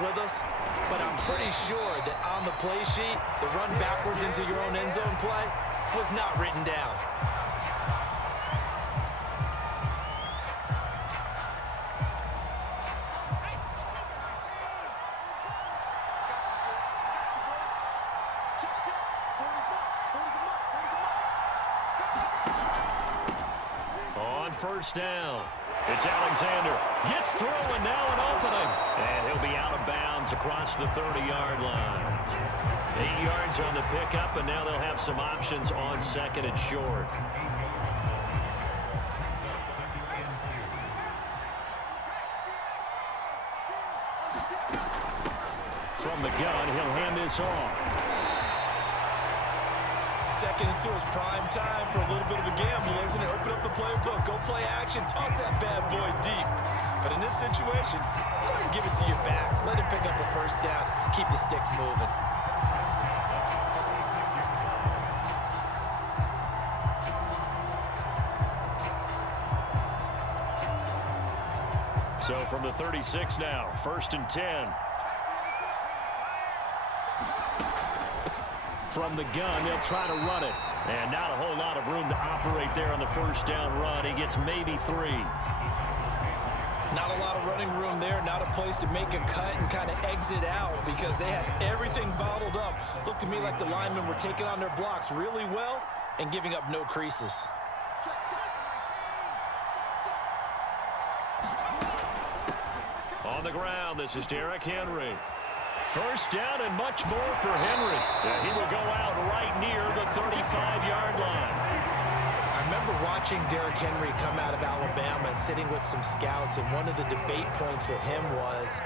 with us, but I'm pretty sure that on the play sheet, the run backwards into your own end zone play was not written down. First down. It's Alexander. Gets through and now an opening. And he'll be out of bounds across the 30-yard line. 8 yards on the pickup, and now they'll have some options on second and short. From the gun, he'll hand this off. Second and 2 is prime time for a little bit of a gamble, isn't it? Open up the playbook, go play action, toss that bad boy deep. But in this situation, go ahead and give it to your back. Let him pick up a first down, keep the sticks moving. So from the 36 now, 1st and 10. From the gun, they'll try to run it. And not a whole lot of room to operate there on the first down run. He gets maybe 3. Not a lot of running room there, not a place to make a cut and kind of exit out because they had everything bottled up. Looked to me like the linemen were taking on their blocks really well and giving up no creases. On the ground, this is Derrick Henry. First down and much more for Henry. And he will go out right near the 35-yard line. I remember watching Derrick Henry come out of Alabama and sitting with some scouts, and one of the debate points with him was,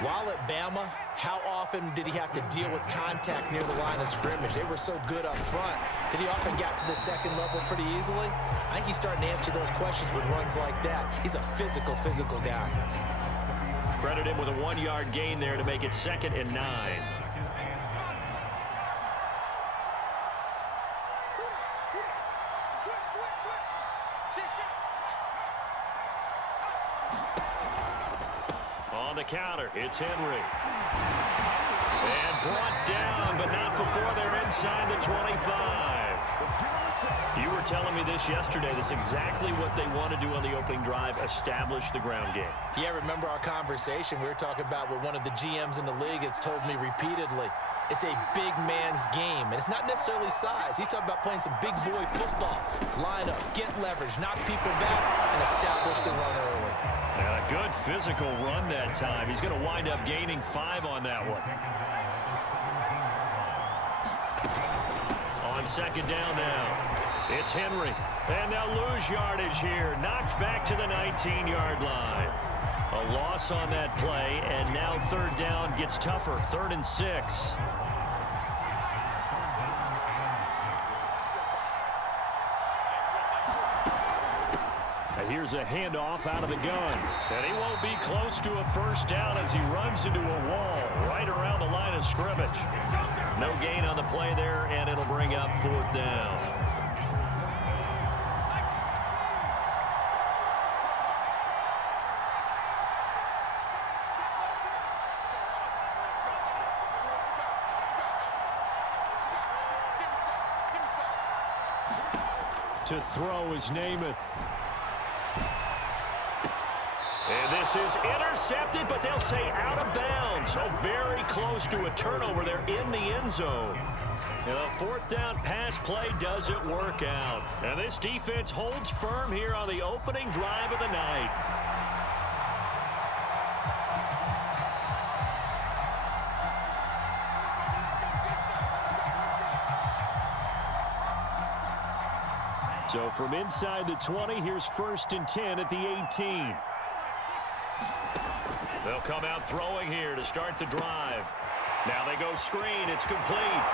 while at Bama, how often did he have to deal with contact near the line of scrimmage? They were so good up front that he often got to the second level pretty easily. I think he's starting to answer those questions with runs like that. He's a physical guy. Credit him with a 1-yard gain there to make it 2nd and 9. On the counter, it's Henry. And brought down, but not before they're inside the 25. You were telling me this yesterday. That's exactly what they want to do on the opening drive, establish the ground game. Yeah, remember our conversation. We were talking about what one of the GMs in the league has told me repeatedly. It's a big man's game, and it's not necessarily size. He's talking about playing some big boy football. Line up, get leverage, knock people back, and establish the run early. And a good physical run that time. He's going to wind up gaining 5 on that one. On second down now. It's Henry, and they'll lose yardage here. Knocked back to the 19-yard line. A loss on that play, and now 3rd down gets tougher. 3rd and 6. And here's a handoff out of the gun. And he won't be close to a first down as he runs into a wall right around the line of scrimmage. No gain on the play there, and it'll bring up 4th down. To throw is Namath. And this is intercepted, but they'll say out of bounds. So very close to a turnover there in the end zone. And a 4th down pass play doesn't work out. And this defense holds firm here on the opening drive of the night. So from inside the 20, here's 1st and 10 at the 18. They'll come out throwing here to start the drive. Now they go screen. It's complete.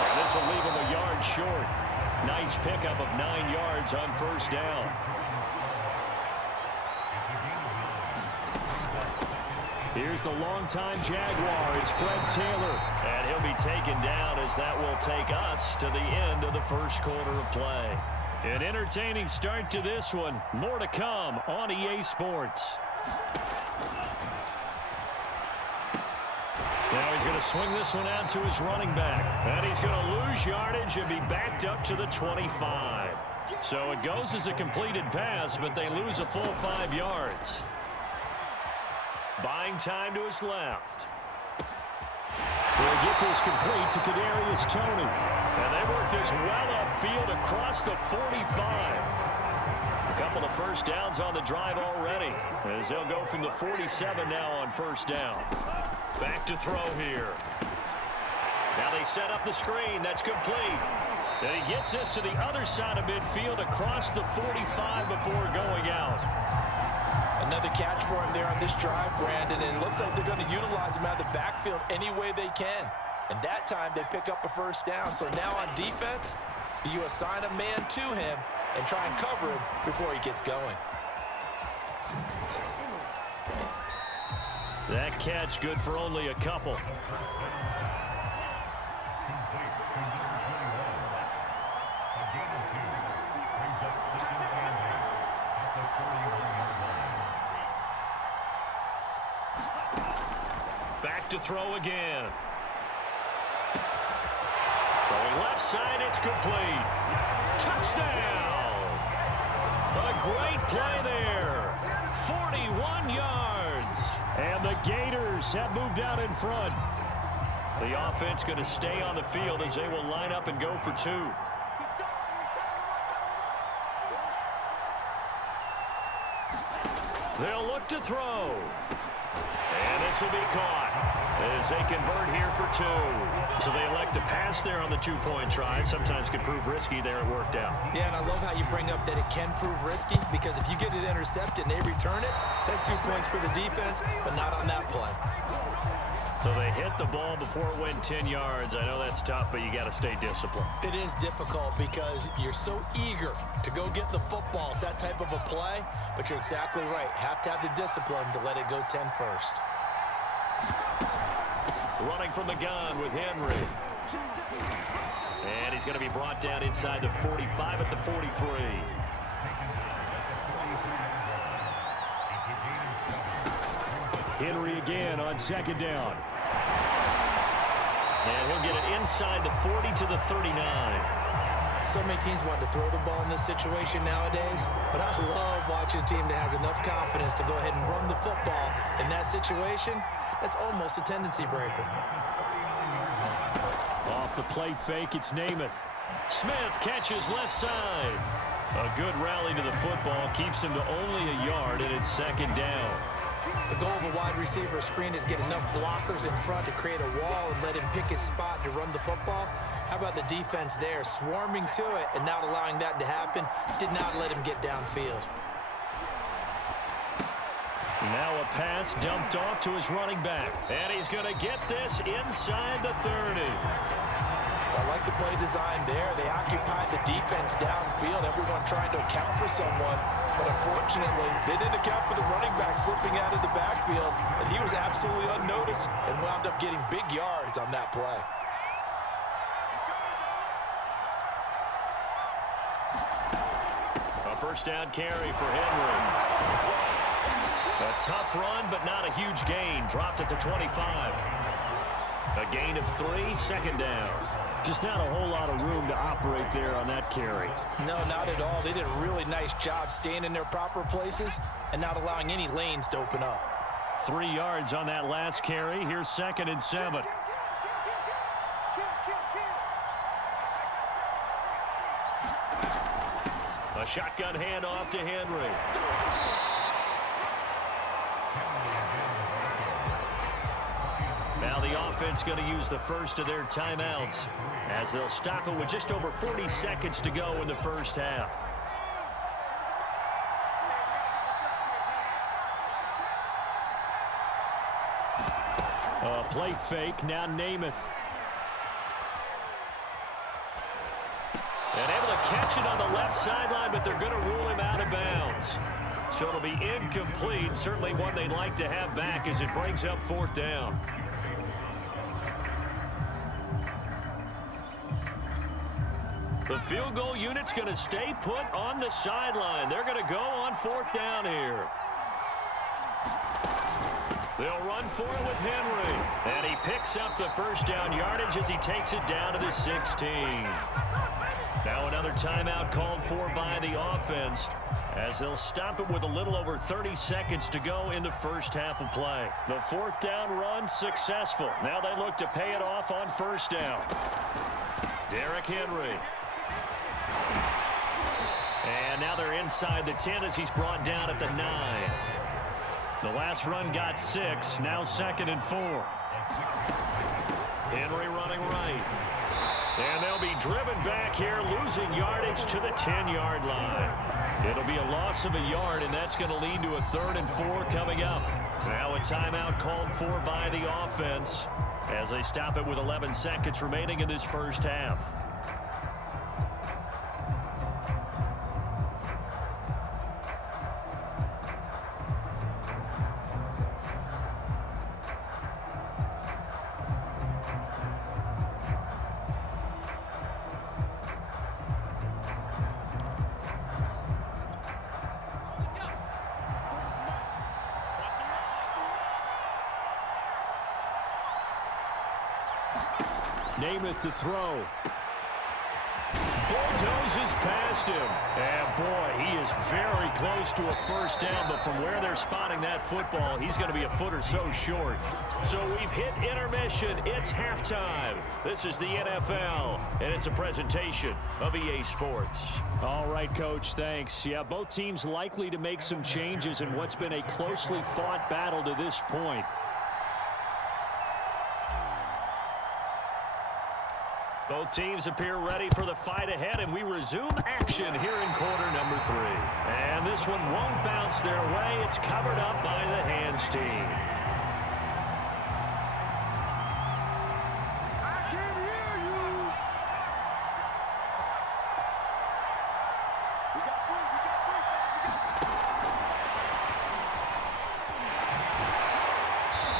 And this will leave them a yard short. Nice pickup of 9 yards on 1st down. Here's the longtime Jaguar. It's Fred Taylor. And he'll be taken down as that will take us to the end of the first quarter of play. An entertaining start to this one. More to come on EA Sports. swing this one out to his running back. And he's going to lose yardage and be backed up to the 25. So it goes as a completed pass, but they lose a full 5 yards. Buying time to his left. They'll get this complete to Kadarius Toney. And they work this well upfield across the 45. A couple of first downs on the drive already, as they'll go from the 47 now on first down. Back to throw here. Now they set up the screen. That's complete. And he gets this to the other side of midfield across the 45 before going out. Another catch for him there on this drive, Brandon, and it looks like they're going to utilize him out of the backfield any way they can. And that time they pick up a first down. So now on defense, do you assign a man to him and try and cover him before he gets going? That catch good for only a couple. Back to throw again. Throwing left side, it's complete. Touchdown! A great play there. 41 yards. And the Gators have moved out in front. The offense going to stay on the field as they will line up and go for 2. They'll look to throw. And this will be caught as they convert here for 2. So they elect to pass there on the 2-point try. Sometimes can prove risky there. It worked out. Yeah, and I love how you bring up that it can prove risky, because if you get it intercepted and they return it, that's 2 points for the defense, but not on that play. So they hit the ball before it went 10 yards. I know that's tough, but you got to stay disciplined. It is difficult because you're so eager to go get the football. It's that type of a play, but you're exactly right. Have to have the discipline to let it go 10 first. Running from the gun with Henry. And he's going to be brought down inside the 45 at the 43. Henry again on second down. And he'll get it inside the 40 to the 39. So many teams want to throw the ball in this situation nowadays, but I love watching a team that has enough confidence to go ahead and run the football in that situation. That's almost a tendency breaker. Off the play fake, it's Namath. Smith catches left side. A good rally to the football keeps him to only a yard, and it's second down. The goal of a wide receiver screen is get enough blockers in front to create a wall and let him pick his spot to run the football. How about the defense there, swarming to it and not allowing that to happen? Did not let him get downfield. Now a pass dumped off to his running back. And he's going to get this inside the 30. I like the play design there. They occupied the defense downfield, everyone trying to account for someone. But unfortunately, they didn't account for the running back slipping out of the backfield, and he was absolutely unnoticed and wound up getting big yards on that play. A first down carry for Henry. A tough run, but not a huge gain. Dropped at the 25. A gain of 3, second down. Just not a whole lot of room to operate there on that carry. No, not at all. They did a really nice job staying in their proper places and not allowing any lanes to open up. 3 yards on that last carry. Here's 2nd and 7. A shotgun handoff to Henry. Now the offense going to use the first of their timeouts as they'll stop it with just over 40 seconds to go in the first half. Play fake, now Namath. And able to catch it on the left sideline, but they're going to rule him out of bounds. So it'll be incomplete. Certainly one they'd like to have back as it brings up 4th down. The field goal unit's going to stay put on the sideline. They're going to go on 4th down here. They'll run for it with Henry. And he picks up the first down yardage as he takes it down to the 16. Now another timeout called for by the offense as they'll stop it with a little over 30 seconds to go in the first half of play. The fourth down run successful. Now they look to pay it off on first down. Derrick Henry. And now they're inside the 10 as he's brought down at the 9. The last run got 6. Now 2nd and 4. Henry running right. And they'll be driven back here, losing yardage to the 10-yard line. It'll be a loss of a yard, and that's going to lead to a 3rd and 4 coming up. Now a timeout called for by the offense as they stop it with 11 seconds remaining in this first half. Namath to throw. Bulldozes past him. And boy, he is very close to a first down, but from where they're spotting that football, he's going to be a foot or so short. So we've hit intermission. It's halftime. This is the NFL, and it's a presentation of EA Sports. All right, Coach, thanks. Yeah, both teams likely to make some changes in what's been a closely fought battle to this point. Both teams appear ready for the fight ahead, and we resume action here in quarter number 3. And this one won't bounce their way. It's covered up by the hands team. I can hear you. We got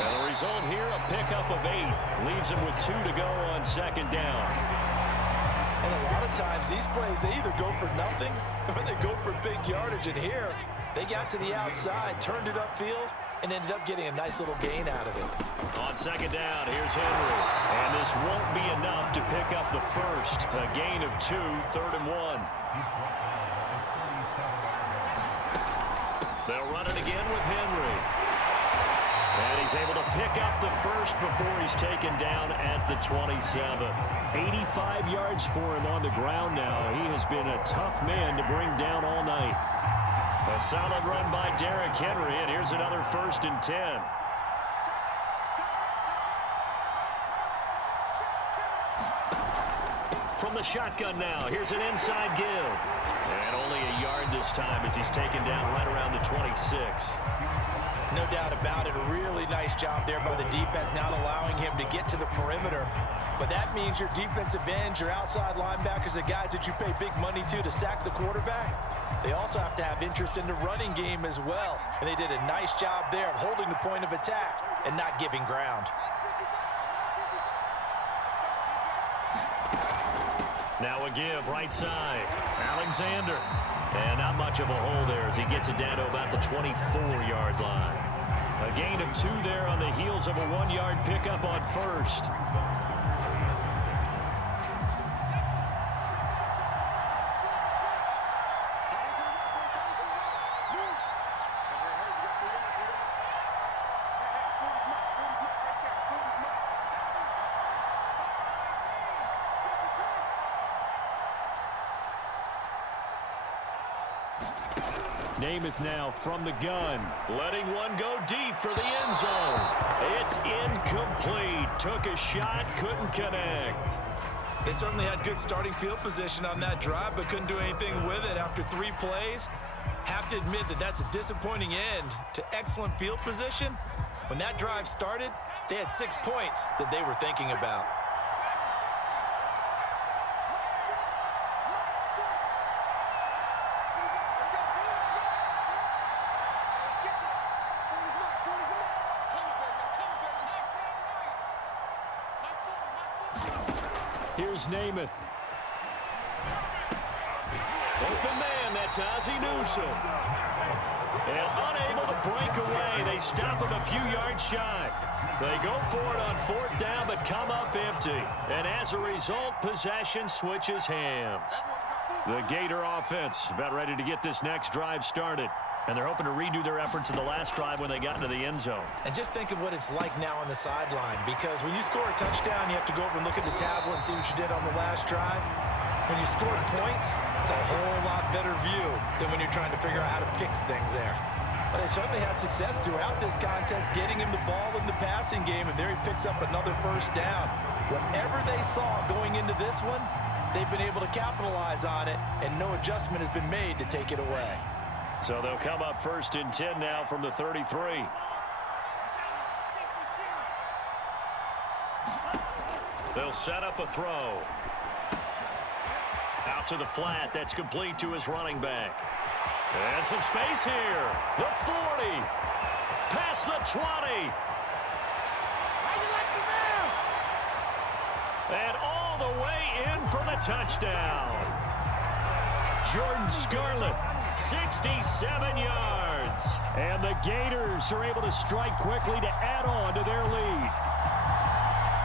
And the result here, a pickup of 8. Leaves him with 2 to go on 2nd down. And a lot of times these plays, they either go for nothing or they go for big yardage. And here, they got to the outside, turned it upfield, and ended up getting a nice little gain out of it. On 2nd down, here's Henry. And this won't be enough to pick up the first. A gain of 2, 3rd and 1. They'll run it again with Henry. And he's able to pick up the first before he's taken down at the 27. 85 yards for him on the ground now. He has been a tough man to bring down all night. A solid run by Derrick Henry, and here's another 1st and 10. From the shotgun now, here's an inside give. And only a yard this time as he's taken down right around the 26. No doubt about it. A really nice job there by the defense, not allowing him to get to the perimeter. But that means your defensive ends, your outside linebackers, the guys that you pay big money to sack the quarterback, they also have to have interest in the running game as well. And they did a nice job there of holding the point of attack and not giving ground. Now a give right side. Alexander. And not much of a hole there as he gets it down to about the 24-yard line. A gain of 2 there on the heels of a 1-yard pickup on 1st. Namath now from the gun. Letting one go deep for the end zone. It's incomplete. Took a shot, couldn't connect. They certainly had good starting field position on that drive, but couldn't do anything with it after 3 plays. Have to admit that that's a disappointing end to excellent field position. When that drive started, they had 6 points that they were thinking about. Here's Namath. Open man, that's it's Ozzie Newsome. And unable to break away, they stop him a few yards shy. They go for it on 4th down, but come up empty. And as a result, possession switches hands. The Gator offense about ready to get this next drive started. And they're hoping to redo their efforts in the last drive when they got into the end zone. And just think of what it's like now on the sideline, because when you score a touchdown, you have to go over and look at the tablet and see what you did on the last drive. When you scored points, it's a whole lot better view than when you're trying to figure out how to fix things there. Well, they certainly had success throughout this contest, getting him the ball in the passing game, and there he picks up another 1st down. Whatever they saw going into this one, they've been able to capitalize on it, and no adjustment has been made to take it away. So they'll come up 1st and 10 now from the 33. They'll set up a throw. Out to the flat. That's complete to his running back. And some space here. The 40. Past the 20. And all the way in for the touchdown. Jordan Scarlett, 67 yards. And the Gators are able to strike quickly to add on to their lead.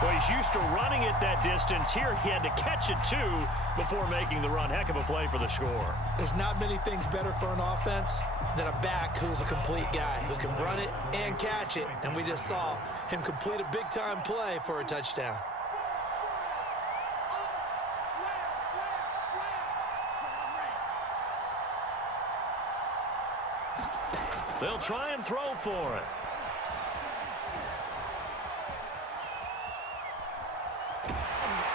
Well, he's used to running it that distance. Here he had to catch it, too, before making the run. Heck of a play for the score. There's not many things better for an offense than a back who's a complete guy, who can run it and catch it. And we just saw him complete a big-time play for a touchdown. They'll try and throw for it.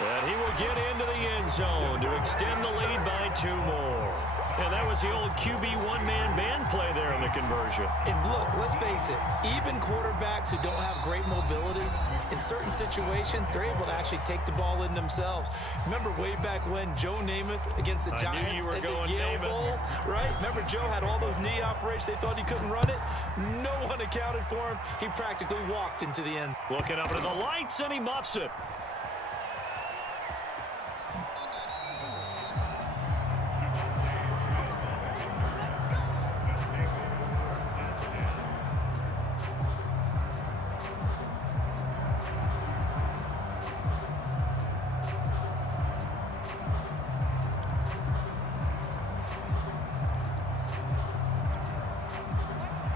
And he will get into the end zone to extend the lead by 2 more. And that was the old QB one-man band play there in the conversion. And look, let's face it, even quarterbacks who don't have great mobility, in certain situations, they're able to actually take the ball in themselves. Remember way back when Joe Namath against the Giants at the Yale Bowl, right? Remember Joe had all those knee operations. They thought he couldn't run it. No one accounted for him. He practically walked into the end. Looking up into the lights, and he muffs it.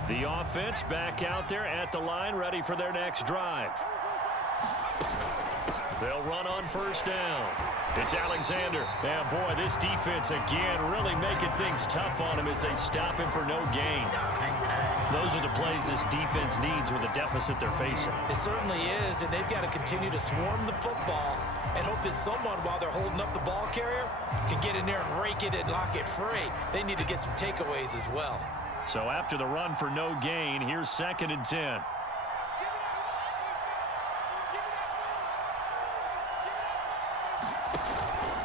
The offense back out there at the line, ready for their next drive. They'll run on 1st down. It's Alexander. And boy, this defense again really making things tough on him as they stop him for no gain. Those are the plays this defense needs with the deficit they're facing. It certainly is, and they've got to continue to swarm the football and hope that someone, while they're holding up the ball carrier, can get in there and rake it and lock it free. They need to get some takeaways as well. So after the run for no gain, here's 2nd and 10.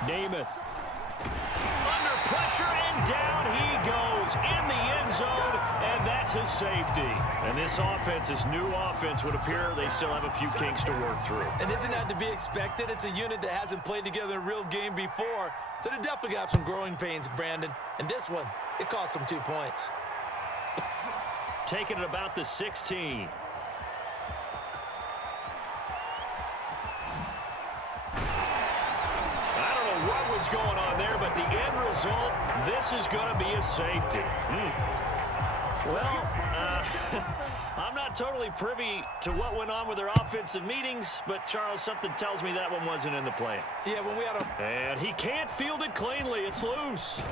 Namath. Under pressure, and down he goes in the end zone, and that's a safety. And this offense, this new offense, would appear they still have a few kinks to work through. And isn't that to be expected? It's a unit that hasn't played together a real game before, so they definitely got some growing pains, Brandon. And this one, it cost them 2 points. Taking it about the 16. I don't know what was going on there, but the end result, this is going to be a safety. Well, I'm not totally privy to what went on with their offensive meetings, but, Charles, something tells me that one wasn't in the plan. Yeah, when we had a... And he can't field it cleanly. It's loose.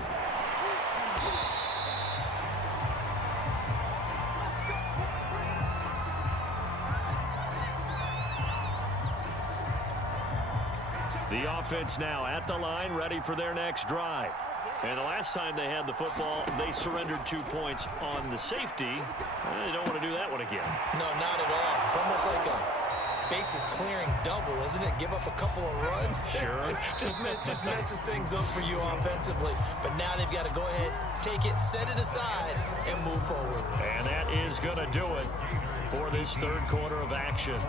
The offense now at the line, ready for their next drive. And the last time they had the football, they surrendered 2 points on the safety. They don't want to do that one again. No, not at all. It's almost like a bases clearing double, isn't it? Give up a couple of runs. Sure. just messes things up for you offensively. But now they've got to go ahead, take it, set it aside, and move forward. And that is going to do it for this 3rd quarter of action.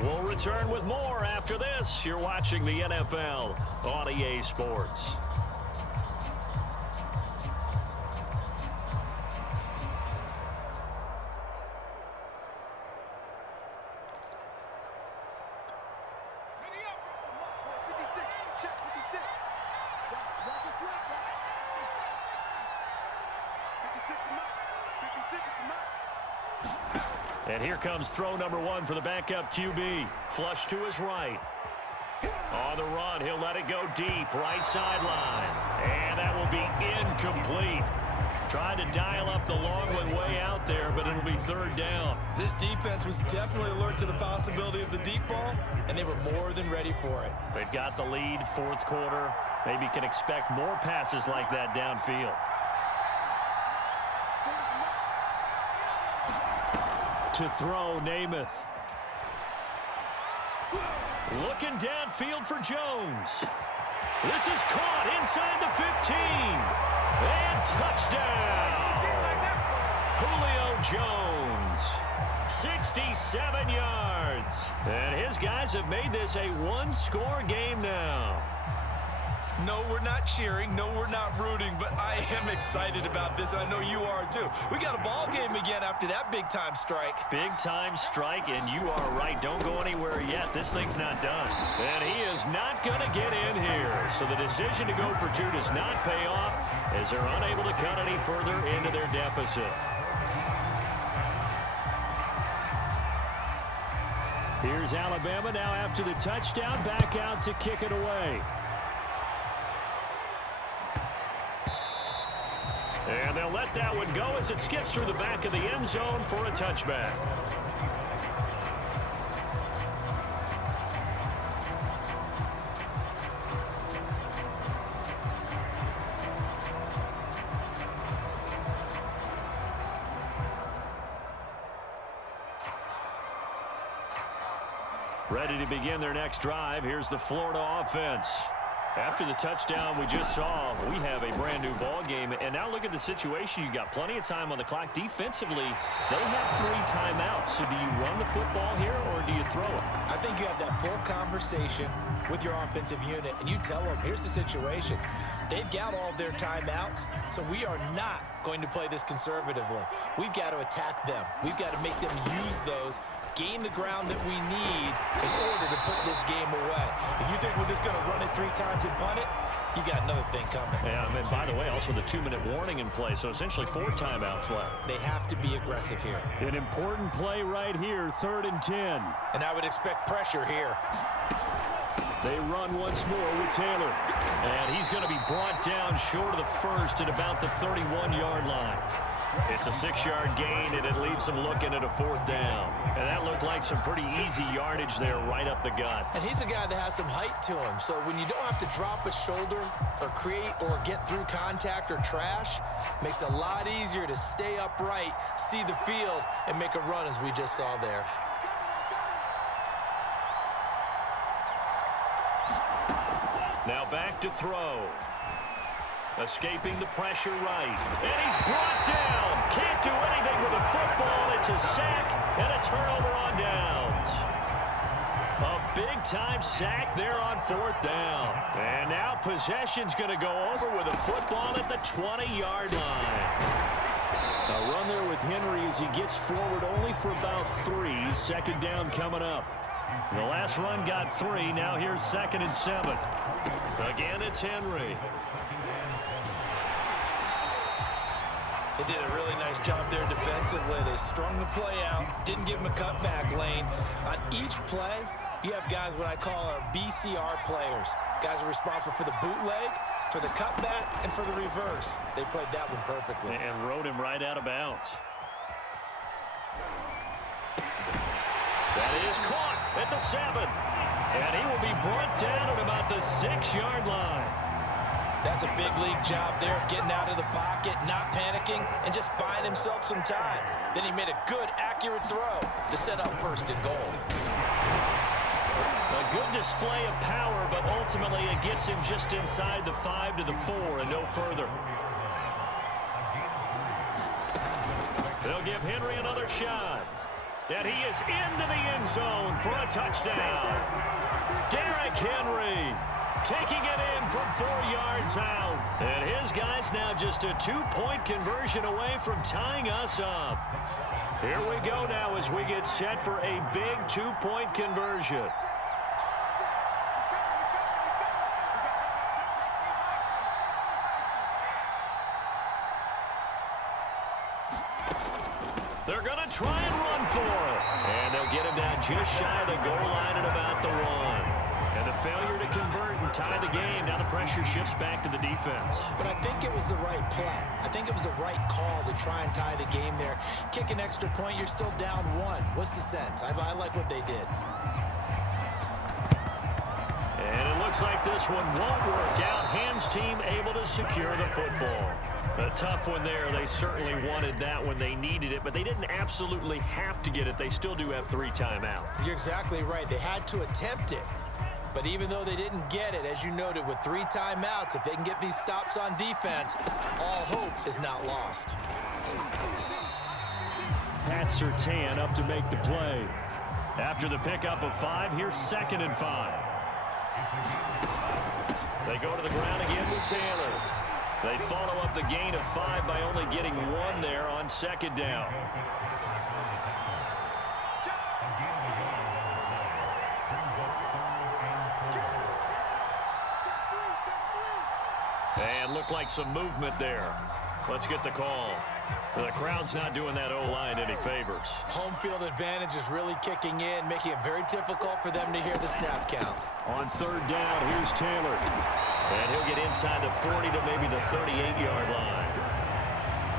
We'll return with more after this. You're watching the NFL on EA Sports. And here comes throw number one for the backup QB. Flush to his right. On the run, he'll let it go deep, right sideline. And that will be incomplete. Trying to dial up the long one way out there, but it'll be third down. This defense was definitely alert to the possibility of the deep ball, and they were more than ready for it. They've got the lead, fourth quarter. Maybe can expect more passes like that downfield. To throw, Namath. Looking downfield for Jones. This is caught inside the 15. And touchdown. Julio Jones. 67 yards. And his guys have made this a one-score game now. No, we're not cheering. No, we're not rooting. But I am excited about this, and I know you are too. We got a ball game again after that big-time strike. Big-time strike, and you are right. Don't go anywhere yet. This thing's not done. And he is not going to get in here. So the decision to go for two does not pay off as they're unable to cut any further into their deficit. Here's Alabama now after the touchdown, back out to kick it away. And they'll let that one go as it skips through the back of the end zone for a touchback. Ready to begin their next drive. Here's the Florida offense. After the touchdown we just saw, we have a brand new ball game. And now look at the situation. You got plenty of time on the clock. Defensively, they have 3 timeouts. So do you run the football here or do you throw it? I think you have that full conversation with your offensive unit, and you tell them, here's the situation. They've got all of their timeouts, so we are not going to play this conservatively. We've got to attack them. We've got to make them use those, gain the ground that we need in order to put this game away. If you think we're just going to run it 3 times and punt it, you got another thing coming. Yeah, and by the way, also the 2-minute warning in play, so essentially 4 timeouts left. They have to be aggressive here. An important play right here, 3rd and 10. And I would expect pressure here. They run once more with Taylor. And he's going to be brought down short of the first at about the 31-yard line. It's a 6-yard gain, and it leaves them looking at a 4th down. And that looked like some pretty easy yardage there right up the gut. And he's a guy that has some height to him. So when you don't have to drop a shoulder or create or get through contact or trash, makes it a lot easier to stay upright, see the field, and make a run as we just saw there. Now back to throw. Escaping the pressure right. And he's brought down. Can't do anything with a football. It's a sack and a turnover on downs. A big-time sack there on 4th down. And now possession's going to go over with a football at the 20-yard line. A run there with Henry as he gets forward only for about 3. 2nd down coming up. The last run got 3. Now here's 2nd and 7. Again, it's Henry. They did a really nice job there defensively. They strung the play out, didn't give him a cutback lane. On each play, you have guys what I call our BCR players. Guys are responsible for the bootleg, for the cutback, and for the reverse. They played that one perfectly. And rode him right out of bounds. That is caught at the 7. And he will be brought down at about the 6-yard line. That's a big league job there of getting out of the pocket, not panicking, and just buying himself some time. Then he made a good, accurate throw to set up 1st and goal. A good display of power, but ultimately it gets him just inside the 5 to the 4 and no further. They'll give Henry another shot. And he is into the end zone for a touchdown. Derrick Henry taking it in from 4 yards out. And his guys now just a 2-point conversion away from tying us up. Here we go now as we get set for a big 2-point conversion. They're going to try and run for it. And they'll get him down just shy of the goal line at about the 1. And the failure to convert and tie the game. Now the pressure shifts back to the defense. But I think it was the right play. I think it was the right call to try and tie the game there. Kick an extra point, you're still down 1. What's the sense? I like what they did. And it looks like this one won't work out. Ham's team able to secure the football. A tough one there. They certainly wanted that when they needed it, but they didn't absolutely have to get it. They still do have 3 timeouts. You're exactly right. They had to attempt it. But even though they didn't get it, as you noted, with 3 timeouts, if they can get these stops on defense, all hope is not lost. Pat Surtain up to make the play. After the pickup of 5, here's 2nd and 5. They go to the ground again with Taylor. They follow up the gain of 5 by only getting 1 there on 2nd down. And looked like some movement there. Let's get the call. The crowd's not doing that O-line any favors. Home field advantage is really kicking in, making it very difficult for them to hear the snap count. On 3rd down, here's Taylor. And he'll get inside the 40 to maybe the 38-yard line.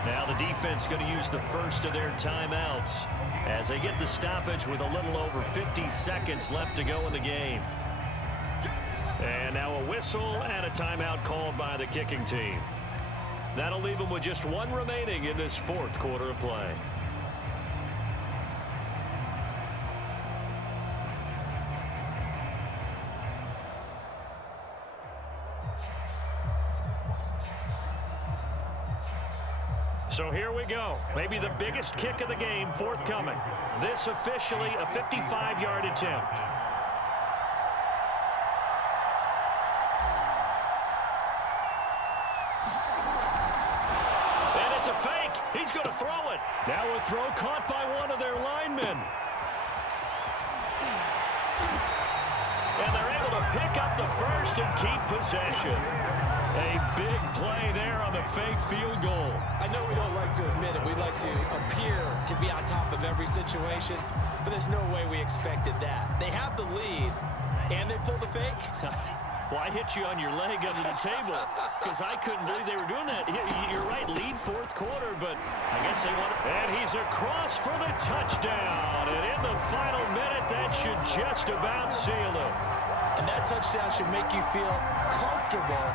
Now the defense going to use the first of their timeouts as they get the stoppage with a little over 50 seconds left to go in the game. And now a whistle and a timeout called by the kicking team. That'll leave them with just 1 remaining in this 4th quarter of play. So here we go. Maybe the biggest kick of the game forthcoming. This officially a 55-yard attempt. And it's a fake. He's going to throw it. Now a throw caught by one of their linemen. And they're able to pick up the first and keep possession. A big play there on the fake field goal. I know we don't like to admit it. We like to appear to be on top of every situation, but there's no way we expected that. They have the lead, and they pull the fake. Well, I hit you on your leg under the table because I couldn't believe they were doing that. You're right, lead 4th quarter, but I guess they want to. And he's across for the touchdown. And in the final minute, that should just about seal it. And that touchdown should make you feel comfortable.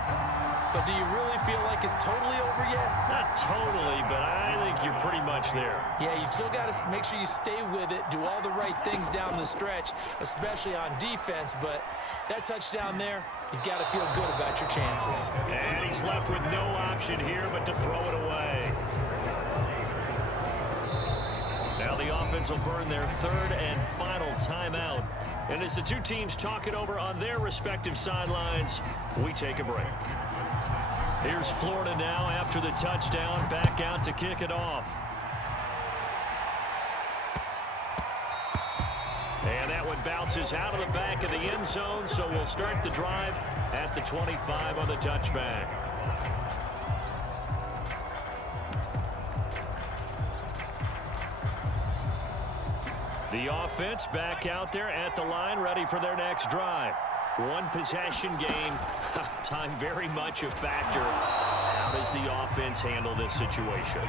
But do you really feel like it's totally over yet? Not totally, but I think you're pretty much there. Yeah, you've still got to make sure you stay with it, do all the right things down the stretch, especially on defense. But that touchdown there, you've got to feel good about your chances. And he's left with no option here but to throw it away. Now the offense will burn their 3rd and final timeout. And as the 2 teams talk it over on their respective sidelines, we take a break. Here's Florida now after the touchdown, back out to kick it off. And that one bounces out of the back of the end zone, so we'll start the drive at the 25 on the touchback. The offense back out there at the line, ready for their next drive. 1 possession game. Time very much a factor. How does the offense handle this situation?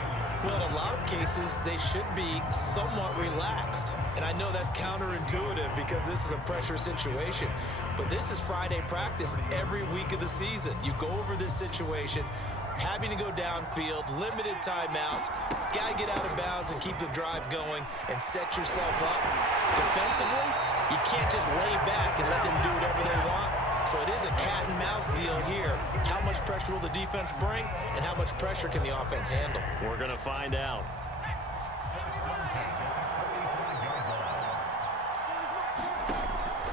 Well, in a lot of cases, they should be somewhat relaxed. And I know that's counterintuitive because this is a pressure situation. But this is Friday practice every week of the season. You go over this situation, having to go downfield, limited timeouts, got to get out of bounds and keep the drive going and set yourself up. Defensively, you can't just lay back and let them do whatever they want. So it is a cat and mouse deal here. How much pressure will the defense bring and how much pressure can the offense handle? We're going to find out.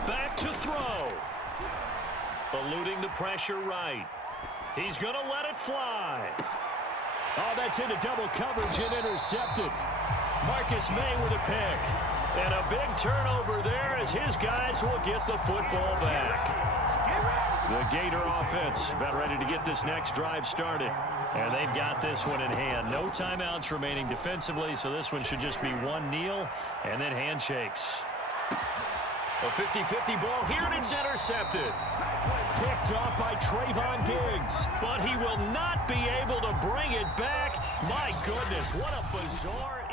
Back to throw. Eluding the pressure right. He's going to let it fly. Oh, that's into double coverage and intercepted. Marcus May with a pick. And a big turnover there as his guys will get the football back. The Gator offense about ready to get this next drive started. And they've got this one in hand. No timeouts remaining defensively, so this one should just be 1 kneel. And And then handshakes. A 50-50 ball here, and it's intercepted. Picked off by Trayvon Diggs. But he will not be able to bring it back. My goodness, what a bizarre...